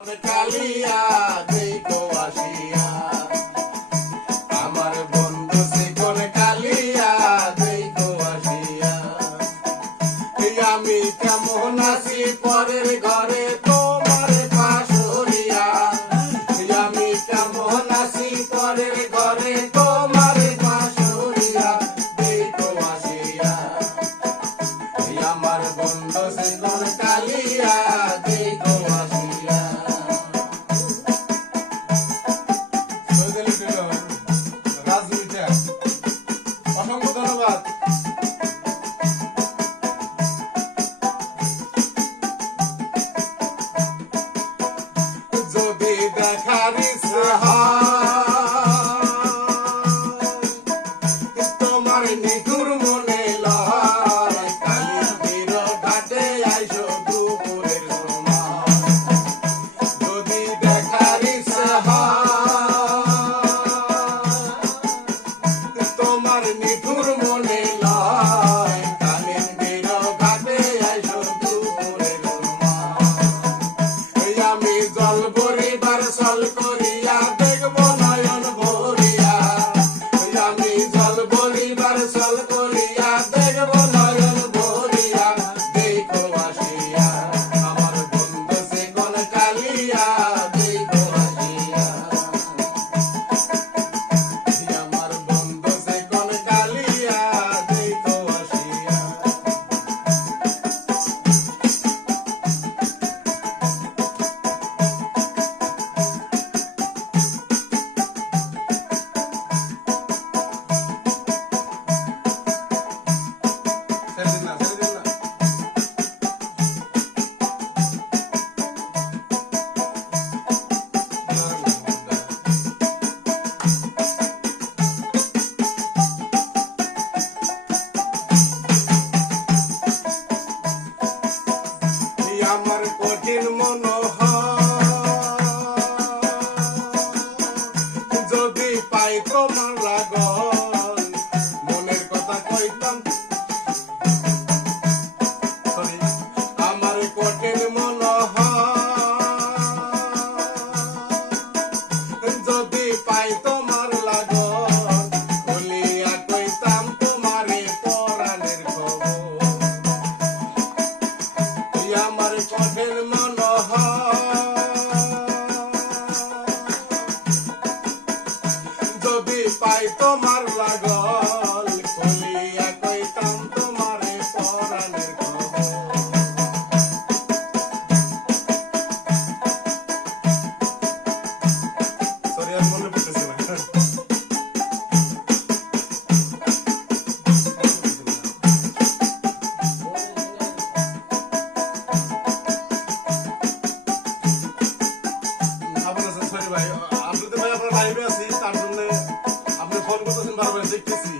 কালিয়া দেখো আসিয়া আমার বন্ধু শিকন কালিয়া দেখো আসিয়া আমি কেমন আছি পরের ঘরে তোমার পাশরিয়া আমি কেমন আছি পরের ঘরে তোমার পাশরিয়া দেখো আসিয়া আমার বন্ধু শিকন কালিয়া দেখো আসিয়া অসংখ্য ধন্যবাদ। যদি দেখার ইচ্ছে হয় তোমার নিঠুর মনে লয় কালীর বীর ঘাটে আইসো দুপুরের সময়। যদি দেখার ইচ্ছে হয় তোমার নিঠুর মনে লয় কালীর বীর ঘাটে আইসো দুপুরের সময়। আমি জল ভরিবার সল করিয়া দেখব নয়ন ভরিয়া আমি জল ভরিবার সল করিয়া দেখব নয়ন ভরিয়া দেখো আসিয়া আমার বন্ধু শিকন কালিয়া দেখো আসিয়া আমার বন্ধু শিকন কালিয়া দেখো আসিয়া। আমার কঠিন মনোহর যদি পাই তোমার লাগন মনের কথা কইতাম আমার কঠিন মনোহর যদি পাই তোমার লাগন বলিয়া কইতাম তোমারে পরাণের খবর। আমার কঠিন মনোহর যদি পাই তোমার লাগল বলিয়া কইতাম তোমারে পরাণের খবর। সরি আর মনে পড়তেছে না। সরি ভাই, আপনি তো ভাই আপনার লাইভে আছি তার জন্য আপনি ফোন করতেছেন বারবার দেখতেছি।